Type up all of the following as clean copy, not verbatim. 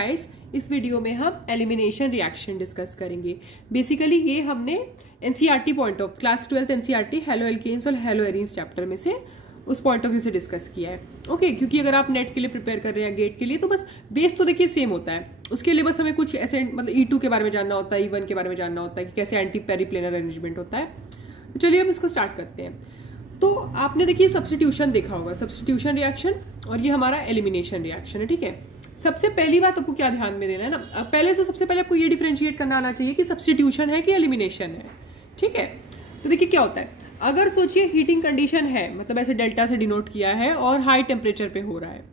Guys, इस video में हम एलिमिनेशन रिएक्शन डिस्कस करेंगे। बेसिकली ये हमने NCERT point of class 12th NCERT halo alkanes और हेलो एरीन्स चैप्टर में से उस पॉइंट ऑफ व्यू से डिस्कस किया है। ओके, क्योंकि अगर आप नेट के लिए प्रिपेयर कर रहे हैं गेट के लिए तो बस बेस तो देखिए सेम होता है। उसके लिए बस हमें कुछ ऐसे मतलब E2 के बारे में जानना होता है, E1 के बारे में जानना होता है कि कैसे एंटी पेरीप्लेनर अरेंजमेंट होता है। तो चलिए हम इसको स्टार्ट करते हैं। तो आपने देखिए सब्स्टिट्यूशन देखा होगा, सब्स्टिट्यूशन रिएक्शन, और ये हमारा एलिमिनेशन रिएक्शन है। ठीक है, सबसे पहली बात आपको क्या ध्यान में देना है ना, पहले से सबसे पहले आपको ये डिफरेंशिएट करना आना चाहिए कि सब्स्टिट्यूशन है कि एलिमिनेशन है। ठीक है, तो देखिए क्या होता है, अगर सोचिए हीटिंग कंडीशन है, मतलब ऐसे डेल्टा से डिनोट किया है और हाई टेम्परेचर पे हो रहा है,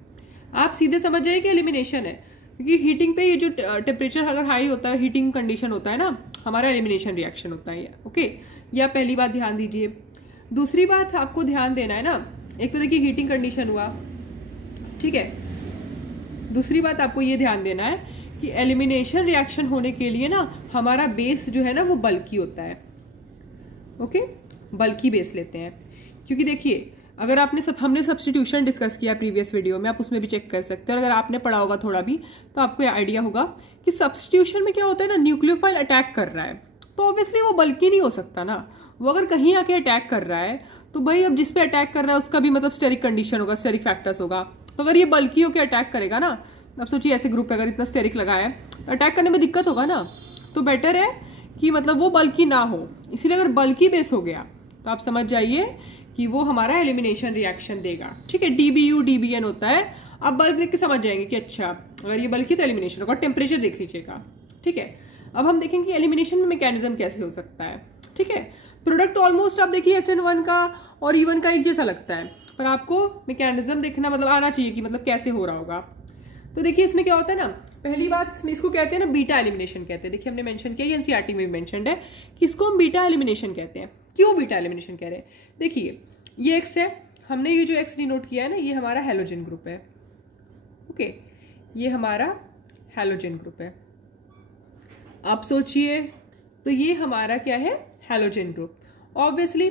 आप सीधे समझ जाइए कि एलिमिनेशन है, क्योंकि हीटिंग पे ये जो टेम्परेचर अगर हाई होता है, हीटिंग कंडीशन होता है ना, हमारा एलिमिनेशन रिएक्शन होता है। ओके, यह पहली बात ध्यान दीजिए। दूसरी बात आपको ध्यान देना है ना, एक तो देखिए हीटिंग कंडीशन हुआ, ठीक है। दूसरी बात आपको ये ध्यान देना है कि एलिमिनेशन रिएक्शन होने के लिए ना हमारा बेस जो है ना वो बल्की होता है। ओके, बल्की बेस लेते हैं, क्योंकि देखिए अगर हमने सब्स्टिट्यूशन डिस्कस किया प्रीवियस वीडियो में, आप उसमें भी चेक कर सकते हैं, और अगर आपने पढ़ा होगा थोड़ा भी तो आपको आइडिया होगा कि सब्स्टिट्यूशन में क्या होता है ना, न्यूक्लियोफाइल अटैक कर रहा है तो ऑब्वियसली वो बल्की नहीं हो सकता ना। वो अगर कहीं आके अटैक कर रहा है तो भाई अब जिस पे अटैक कर रहा है उसका भी मतलब स्टेरिक कंडीशन होगा, स्टेरिक फैक्टर्स होगा। तो अगर ये बल्की होकर अटैक करेगा ना, अब सोचिए ऐसे ग्रुप पे अगर इतना स्टेरिक लगा है तो अटैक करने में दिक्कत होगा ना। तो बेटर है कि मतलब वो बल्की ना हो, इसीलिए अगर बल्की बेस हो गया तो आप समझ जाइए कि वो हमारा एलिमिनेशन रिएक्शन देगा। ठीक है, DBU DBN होता है, आप बल्क देख के समझ जाएंगे कि अच्छा अगर ये बल्की तो एलिमिनेशन होगा। टेम्परेचर देख लीजिएगा। ठीक है, अब हम देखेंगे कि एलिमिनेशन में मैकेनिज्म कैसे हो सकता है। ठीक है, प्रोडक्ट ऑलमोस्ट आप देखिए SN1 का और E1 का एक जैसा लगता है, पर आपको मैकेनिज्म देखना मतलब आना चाहिए कि मतलब कैसे हो रहा होगा। तो देखिए इसमें क्या होता है ना, पहली बात इसमें इसको कहते हैं ना बीटा एलिमिनेशन कहते हैं। देखिए हमने मेंशन किया, एनसीईआरटी में भी मेंशन्ड है कि इसको हम बीटा एलिमिनेशन कहते हैं। क्यों बीटा एलिमिनेशन कह रहे हैं, देखिए ये X है, हमने ये जो X डिनोट किया है ना, ये हमारा हैलोजन ग्रुप है। ओके, ये हमारा हैलोजन ग्रुप है। आप सोचिए तो ये हमारा क्या है, हैलोजन ग्रुप। ऑब्वियसली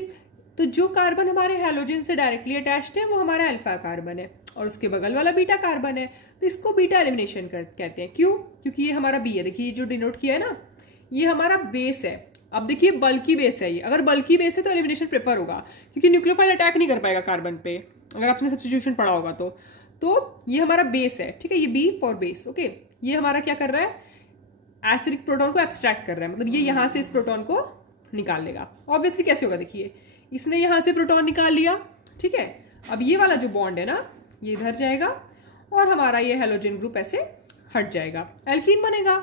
तो जो कार्बन हमारे हैलोजन से डायरेक्टली अटैच्ड है वो हमारा अल्फा कार्बन है, और उसके बगल वाला बीटा कार्बन है, तो इसको बीटा एलिमिनेशन कहते हैं। क्यों, क्योंकि ये हमारा बी है। देखिए ये जो डिनोट किया है ना, ये हमारा बेस है। अब देखिए बल्की बेस है ये, अगर बल्की बेस है तो एलिमिनेशन प्रेफर होगा, क्योंकि न्यूक्लियोफाइल अटैक नहीं कर पाएगा कार्बन पे, अगर आपने सब्स्टिट्यूशन पढ़ा होगा तो ये हमारा बेस है। ठीक है, ये बी फॉर बेस। ओके, ये हमारा क्या कर रहा है, एसिडिक प्रोटॉन को एब्स्ट्रैक्ट कर रहा है, मतलब ये यहां से इस प्रोटॉन को निकाल लेगा। ऑब्वियसली कैसे होगा, देखिए इसने यहां से प्रोटॉन निकाल लिया। ठीक है, अब ये वाला जो बॉन्ड है ना, ये इधर जाएगा और हमारा ये हैलोजन ग्रुप ऐसे हट जाएगा, एल्कीन बनेगा।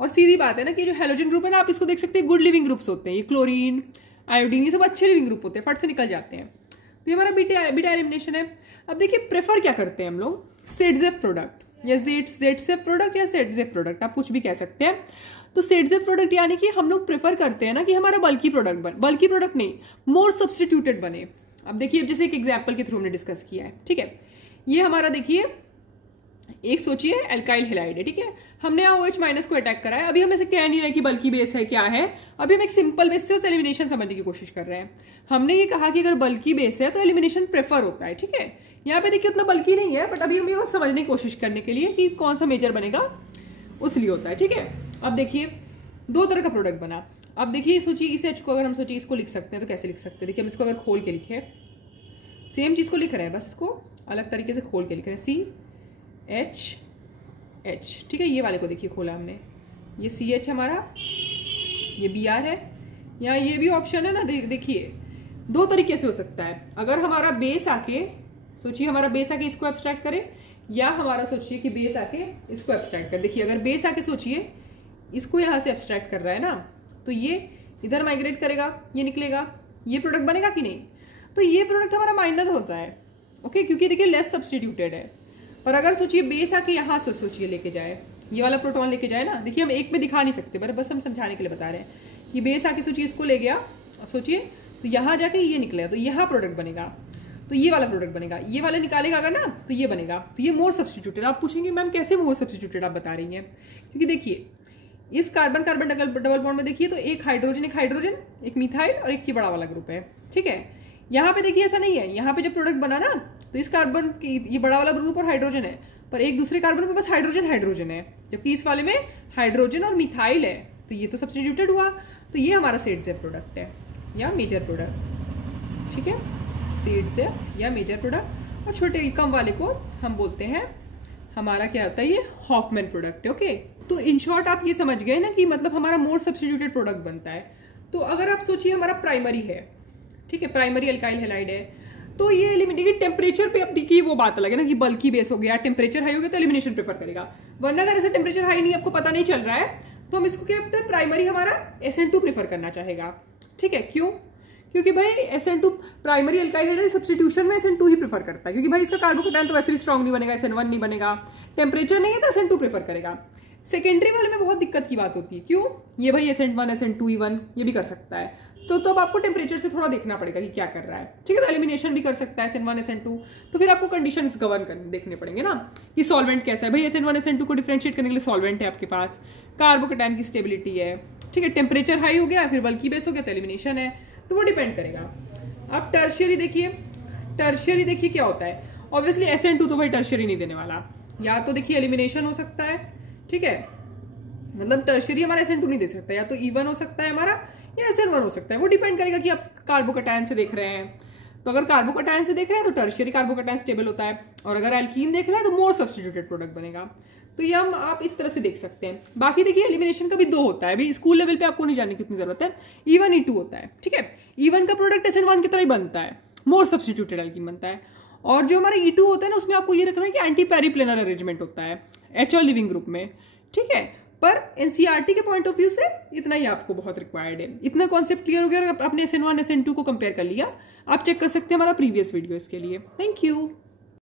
और सीधी बात है ना कि जो हैलोजन ग्रुप है ना, आप इसको देख सकते हैं गुड लिविंग ग्रुप्स होते हैं, ये क्लोरीन आयोडीन ये सब अच्छे लिविंग ग्रुप होते हैं, फट से निकल जाते हैं। तो ये हमारा बीटा एलिमिनेशन है। अब देखिए प्रेफर क्या करते हैं हम लोग, सेडजेफ प्रोडक्ट या जेडसेफ प्रोडक्ट या सेडजेफ प्रोडक्ट, आप कुछ भी कह सकते हैं। तो सेडजेफ प्रोडक्ट यानी कि हम लोग प्रेफर करते हैं ना कि हमारा बल्की प्रोडक्ट नहीं, मोर सब्स्टिट्यूटेड बने। अब देखिए जैसे एक एग्जांपल के थ्रू हमने डिस्कस किया है। ठीक है, ये हमारा देखिए एक सोचिए एल्काइल हैलाइड है। ठीक है, हमने यहाँ OH- को अटैक करा है। अभी हम ऐसे कह नहीं रहे कि बल्की बेस है क्या है, अभी हम एक सिंपल बेस से एलिमिनेशन समझने की कोशिश कर रहे हैं। हमने ये कहा कि अगर बल्की बेस है तो एलिमिनेशन प्रेफर होता है। ठीक है, यहाँ पे देखिए उतना बल्की नहीं है, बट अभी हम ये समझने की कोशिश करने के लिए कि कौन सा मेजर बनेगा उस लिए होता है। ठीक है, अब देखिए दो तरह का प्रोडक्ट बना। अब देखिए सोचिए इस H को अगर हम सोचिए इसको लिख सकते हैं तो कैसे लिख सकते हैं, देखिए हम इसको अगर खोल के लिखे, सेम चीज को लिख रहे हैं, बस इसको अलग तरीके से खोल के लिख रहे हैं, CHH। ठीक है, ये वाले को देखिए खोला हमने, ये CH हमारा, ये Br है, यहाँ ये भी ऑप्शन है ना। देखिए दो तरीके से हो सकता है, अगर हमारा बेस आके सोचिए हमारा बेस आके इसको एब्स्ट्रैक्ट करे, या हमारा सोचिए कि बेस आके इसको एब्स्ट्रैक्ट करे। देखिए अगर बेस आके सोचिए इसको यहां से एब्स्ट्रैक्ट कर रहा है ना, तो ये इधर माइग्रेट करेगा, ये निकलेगा, ये प्रोडक्ट बनेगा कि नहीं। तो ये प्रोडक्ट हमारा माइनर होता है। ओके, क्योंकि देखिए लेस सब्स्टिट्यूटेड है। पर अगर सोचिए बेस आके यहां से सोचिए लेके जाए, ये वाला प्रोटॉन लेके जाए ना, देखिए हम एक में दिखा नहीं सकते, बस हम समझाने के लिए बता रहे हैं। ये बेस आके सोचिए इसको ले गया, अब सोचिए तो यहां जाके ये निकलेगा, तो यहाँ प्रोडक्ट बनेगा, तो ये वाला प्रोडक्ट बनेगा, ये वाला निकालेगा अगर ना तो ये बनेगा। तो ये मोर सब्स्टिट्यूटेड। आप पूछेंगे मैम कैसे मोर सब्स्टिट्यूटेड आप बता रही हैं, क्योंकि देखिए इस कार्बन कार्बन डबल बॉन्ड में देखिए तो एक हाइड्रोजन एक मिथाइल और एक की बड़ा वाला ग्रुप है। ठीक है, यहाँ पे देखिए ऐसा नहीं है, यहाँ पे जब प्रोडक्ट बना ना तो इस कार्बन की ये बड़ा वाला ग्रुप और हाइड्रोजन है, पर एक दूसरे कार्बन पे बस हाइड्रोजन हाइड्रोजन है, जबकि इस वाले में हाइड्रोजन और मिथाइल है, तो ये तो सब्स्टिट्यूटेड हुआ। तो ये हमारा सेट से प्रोडक्ट है या मेजर प्रोडक्ट, ठीक है, सेट से या मेजर प्रोडक्ट। और छोटे कम वाले को हम बोलते हैं हमारा क्या होता है, ये हॉफमैन प्रोडक्ट है। ओके, तो इन शॉर्ट आप ये समझ गए ना कि मतलब हमारा मोर सब्स्टिट्यूटेड प्रोडक्ट बनता है। तो अगर आप सोचिए हमारा प्राइमरी है, ठीक है, प्राइमरी अल्काइल हैलाइड है, तो ये एलिमिनेट टेम्परेचर पे अब देखिए वो बात अलग है ना कि बल्कि बेस हो गया, टेम्परेचर हाई हो गया तो एलिमिनेशन प्रेफर करेगा, वरना अगर ऐसा टेम्परेचर हाई नहीं आपको पता नहीं चल रहा है तो हम इसको क्या कहते हैं, प्राइमरी हमारा SN2 प्रेफर करना चाहेगा। ठीक है, क्यों? क्योंकि भाई SN2 primary alkyl hydride substitution में SN2 ही प्रेफर करता है, क्योंकि भाई इसका कार्बोकेटायन तो वैसे भी स्ट्रॉन्ग नहीं बनेगा, SN1 नहीं बनेगा, टेम्परेचर नहीं है तो SN2 प्रेफर करेगा। सेकेंडरी वाले में बहुत दिक्कत की बात होती है, क्यों? ये भाई SN1 SN2 E1 ये भी कर सकता है, तो अब आपको टेम्परेचर से थोड़ा देखना पड़ेगा कि क्या कर रहा है। ठीक है, तो एलिमिनेशन भी कर सकता है SN1 SN2, तो फिर आपको कंडीशंस गवर्न कर देखने पड़ेंगे ना कि सॉल्वेंट कैसा है। भाई SN1 SN2 को डिफरेंशिएट करने के लिए सॉल्वेंट है आपके पास, कार्बोकेटायन की स्टेबिलिटी है, ठीक है, टेम्परेचर हाई हो गया फिर बल्कि बेस हो गया तो एलिमिनेशन है, तो वो डिपेंड करेगा। अब टर्शियरी देखिए, टर्शियरी देखिए क्या होता है। ऑब्वियसली SN2 तो भाई टर्शियरी नहीं देने वाला, या तो देखिए एलिमिनेशन हो सकता है, ठीक है, मतलब टर्शियरी हमारा SN2 नहीं दे सकता, या तो E1 हो सकता है हमारा या SN1 हो सकता है, वो डिपेंड करेगा कि आप कार्बोकेटायन से देख रहे हैं। तो अगर कार्बोकेटायन से देख रहे हैं तो टर्शियरी कार्बोकेटायन स्टेबल होता है, और अगर एल्कीन देख रहे हैं तो मोर सब्स्टिट्यूटेड प्रोडक्ट बनेगा। तो ये हम आप इस तरह से देख सकते हैं। बाकी देखिए एलिमिनेशन का भी 2 होता है, भाई स्कूल लेवल पे आपको नहीं जानने की इतनी जरूरत है। E1 E2 होता है, ठीक है, E1 का प्रोडक्ट SN1 की तरह ही बनता है, मोर सब्स्टिट्यूटेड एल्कीन बनता है। और जो हमारा E2 होता है ना, उसमें आपको ये रखना है कि एंटी पेरिप्लेनर अरेंजमेंट होता है H और लिविंग ग्रुप में, ठीक है। पर एनसीईआरटी के पॉइंट ऑफ व्यू से इतना ही आपको बहुत रिक्वायर्ड है। इतना कॉन्सेप्ट क्लियर हो गया, और आपने SN1 SN2 को कंपेयर कर लिया। आप चेक कर सकते हैं हमारा प्रीवियस वीडियो इसके लिए। Thank you.